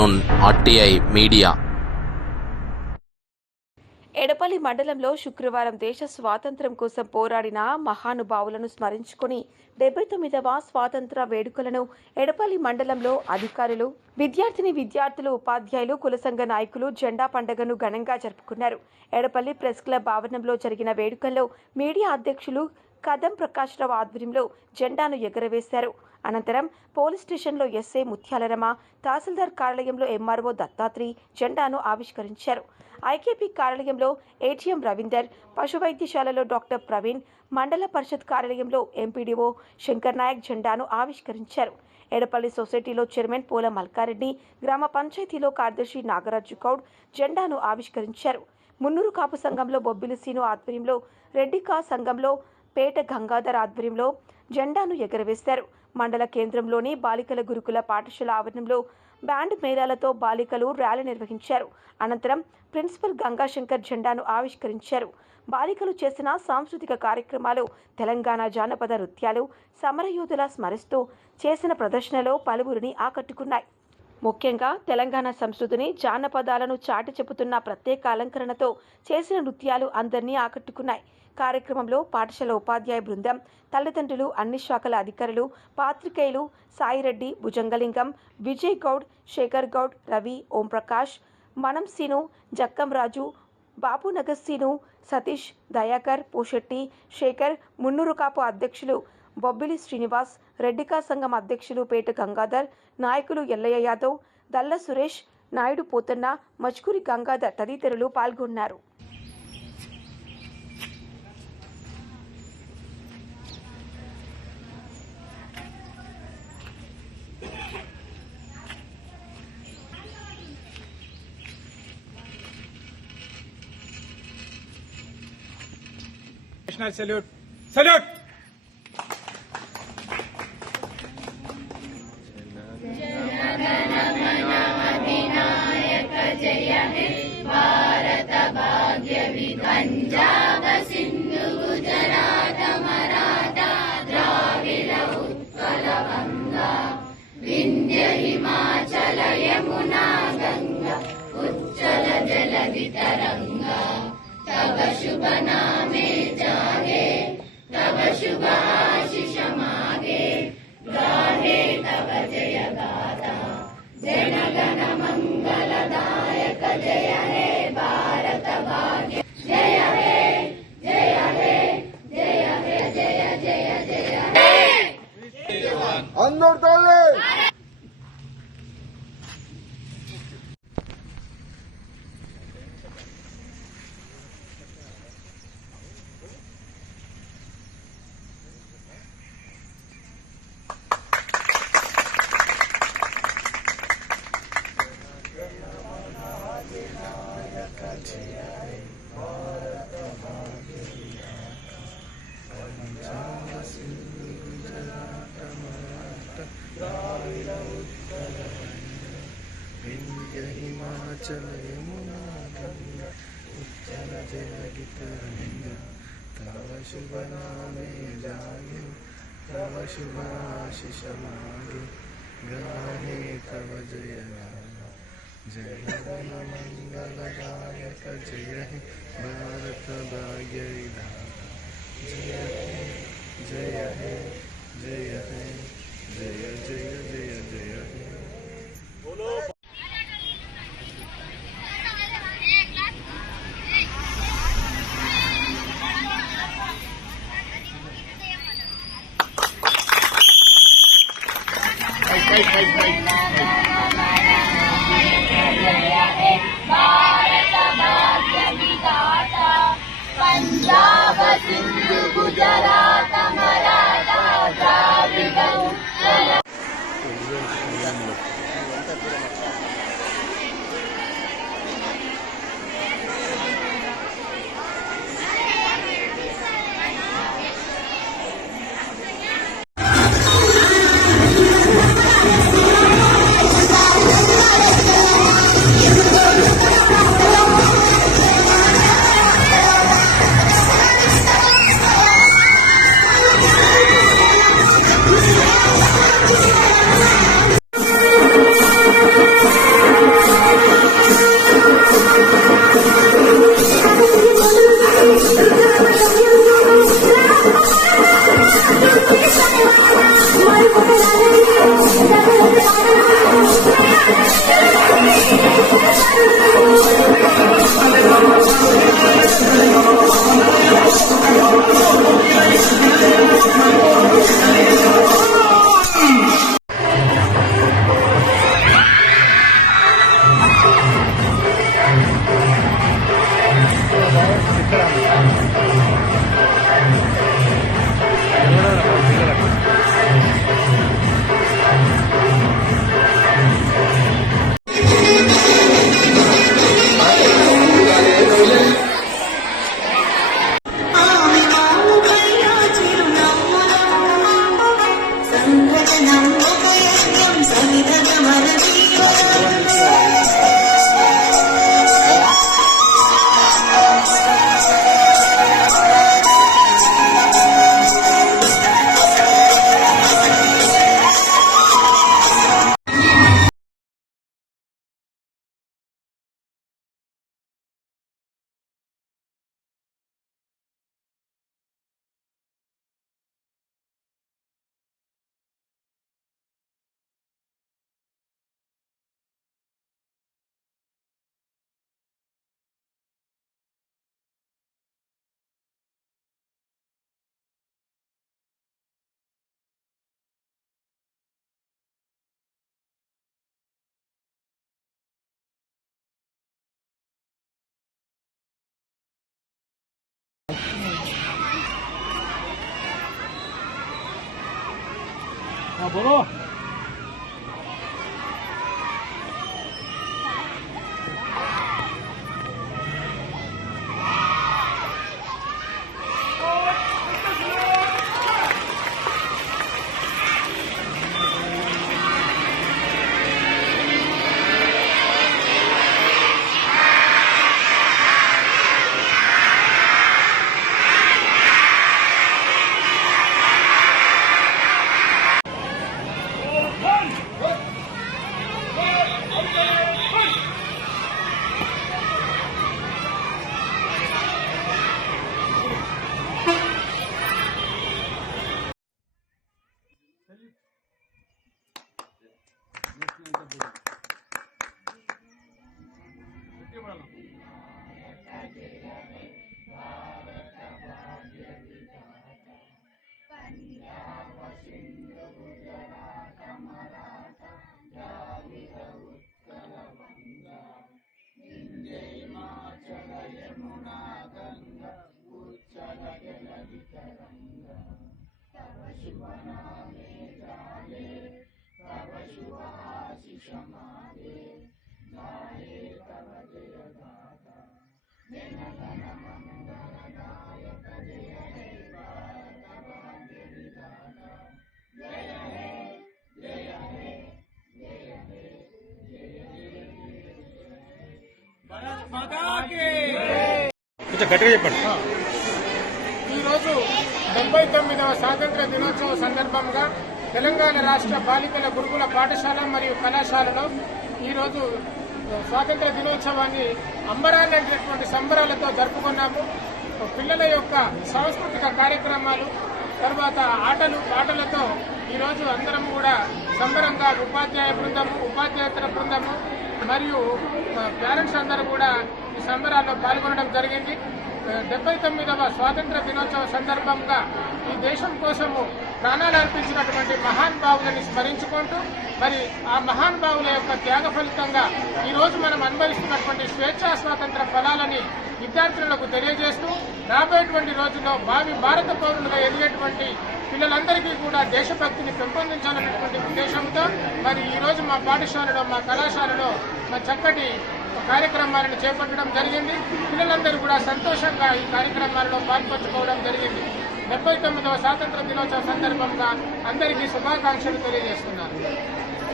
కర్నూన్ RTI media. Edapalli మండలంలో శుక్రవారం దేశ స్వాతంత్ర్యం కోసం పోరాడిన మహానుభావులను స్మరించుకుని 79వ స్వాతంత్ర వేడుకలను ఎడపల్లి మండలంలో అధికారులు, విద్యార్థులు, ఉపాధ్యాయులు, కుల సంఘ నాయకులు జెండా పండుగను ఘనంగా జరుపుకున్నారు. ఎడపల్లి ప్రెస్ క్లబ్ ఆవరణంలో జరిగిన వేడుకల్లో మీడియా అధ్యక్షులు కదం ప్రకాశ్రావు ఆధ్వర్యంలో జెండాను ఎగురవేశారు. అనంతరం పోలీస్ స్టేషన్లో ఎస్ఐ ముత్యాలరమ, తహసీల్దార్ కార్యాలయంలో ఎంఆర్ఓ దత్తాత్రి జెండాను ఆవిష్కరించారు. ఐకేపీ కార్యాలయంలో ఏటీఎం రవీందర్, పశు వైద్యశాలలో డాక్టర్ ప్రవీణ్, మండల పరిషత్ కార్యాలయంలో ఎంపీడీఓ శంకర్ నాయక్ జెండాను ఆవిష్కరించారు. ఎడపల్లి సొసైటీలో చైర్మన్ పూల మల్కారెడ్డి, గ్రామ పంచాయతీలో కార్యదర్శి నాగరాజు గౌడ్ జెండాను ఆవిష్కరించారు. మున్నూరు కాపు సంఘంలో బొబ్బిలి సీను ఆధ్వర్యంలో, రెడ్డికా సంఘంలో పేట గంగాధర్ ఆధ్వర్యంలో జెండాను ఎగురవేశారు. మండల కేంద్రంలోని బాలికల గురుకుల పాఠశాల ఆవరణంలో బ్యాండ్ మేళాలతో బాలికలు ర్యాలీ నిర్వహించారు. అనంతరం ప్రిన్సిపల్ గంగాశంకర్ జెండాను ఆవిష్కరించారు. బాలికలు చేసిన సాంస్కృతిక కార్యక్రమాలు, తెలంగాణ జానపద నృత్యాలు, సమరయోధుల స్మరిస్తూ చేసిన ప్రదర్శనలో పలువురిని ఆకట్టుకున్నాయి. ముఖ్యంగా తెలంగాణ సంస్కృతిని, జానపదాలను చాటి చెబుతున్న ప్రత్యేక అలంకరణతో చేసిన నృత్యాలు అందరినీ ఆకట్టుకున్నాయి. కార్యక్రమంలో పాఠశాల ఉపాధ్యాయ బృందం, తల్లిదండ్రులు, అన్ని శాఖల అధికారులు, పాత్రికేయులు సాయిరెడ్డి, భుజంగలింగం, విజయ్ గౌడ్, శేఖర్ గౌడ్, రవి, ఓంప్రకాష్, మనం సీను, జక్కం రాజు, బాబునగర్ సీను, సతీష్, దయాకర్, పోషెట్టి, శేఖర్, మున్నూరు కాపు అధ్యక్షులు బొబ్బిలి శ్రీనివాస్, రెడ్డికా సంఘం అధ్యక్షులు పేట గంగాధర్, నాయకులు ఎల్లయ్య యాదవ్, దల్ల సురేష్, నాయుడు పోతన్న, మచ్కూరి గంగాధర్ తదితరులు పాల్గొన్నారు. Salute! Salute! భారత భాగ్య పంజాబ సింధు గుజరాత మరాఠా ద్రావిడ ఉత్కల గంగా వింధ్య హిమాచల యమునా గంగా ఉజ్జల జలధి తరంగా तब शुभ नामे जागे तब शुभ आशीष मागे गाहे तब जय गाथा जन गण मंगलदायक जय हे भारत भाग्य जय हे जय हे जय हे जय जय जय हे अंदर हिमाचल यमुना गंगा उज्जल जलधि तरंगा तव शुभ नामे जागे तव शुभ आशीष मागे गाहे तव जय गाथा जय गण मंगलदायक जय हे भारत भाग्य विधाता जय हे जय हे जय हे जय जय जय जय हे बोलो। भारत भाग्य विधाता पंजाब सिंधु गुजरात मराठा द्राविड उत्कल ఈరోజు 79వ స్వాతంత్ర దినోత్సవ సందర్భంగా తెలంగాణ రాష్ట్ర బాలికల గురుకుల పాఠశాల మరియు కళాశాలలో ఈరోజు స్వాతంత్ర దినోత్సవాన్ని అంబరాన్నటువంటి సంబరాలతో జరుపుకున్నాము. పిల్లల యొక్క సాంస్కృతిక కార్యక్రమాలు, తర్వాత ఆటలు పాటలతో ఈరోజు అందరం కూడా సంబరంగా ఉపాధ్యాయ బృందము, ఉపాధ్యాయేతర బృందము మరియు పేరెంట్స్ అందరూ కూడా ఈ సంబరాల్లో పాల్గొనడం జరిగింది. 79వ స్వాతంత్ర దినోత్సవ సందర్భంగా ఈ దేశం కోసము ప్రాణాలు అర్పించినటువంటి మహానుభావులని స్మరించుకుంటూ మరి ఆ మహానుభావుల యొక్క త్యాగ ఫలితంగా ఈ రోజు మనం అనుభవిస్తున్నటువంటి స్వేచ్ఛా స్వాతంత్ర ఫలాలని విద్యార్థులకు తెలియజేస్తూ రాబోయేటువంటి రోజుల్లో భావి భారత పౌరులుగా ఎదిగేటువంటి పిల్లలందరికీ కూడా దేశభక్తిని పెంపొందించాలనేటువంటి ఉద్దేశంతో మరి ఈ రోజు మా పాఠశాలలో, మా కళాశాలలో చక్కటి కార్యక్రమాలను చేపట్టడం జరిగింది. పిల్లలందరూ కూడా సంతోషంగా ఈ కార్యక్రమాలలో పాల్పంచుకోవడం జరిగింది. 79వ స్వాతంత్ర దినోత్సవ సందర్భంగా అందరికీ శుభాకాంక్షలు తెలియజేస్తున్నారు.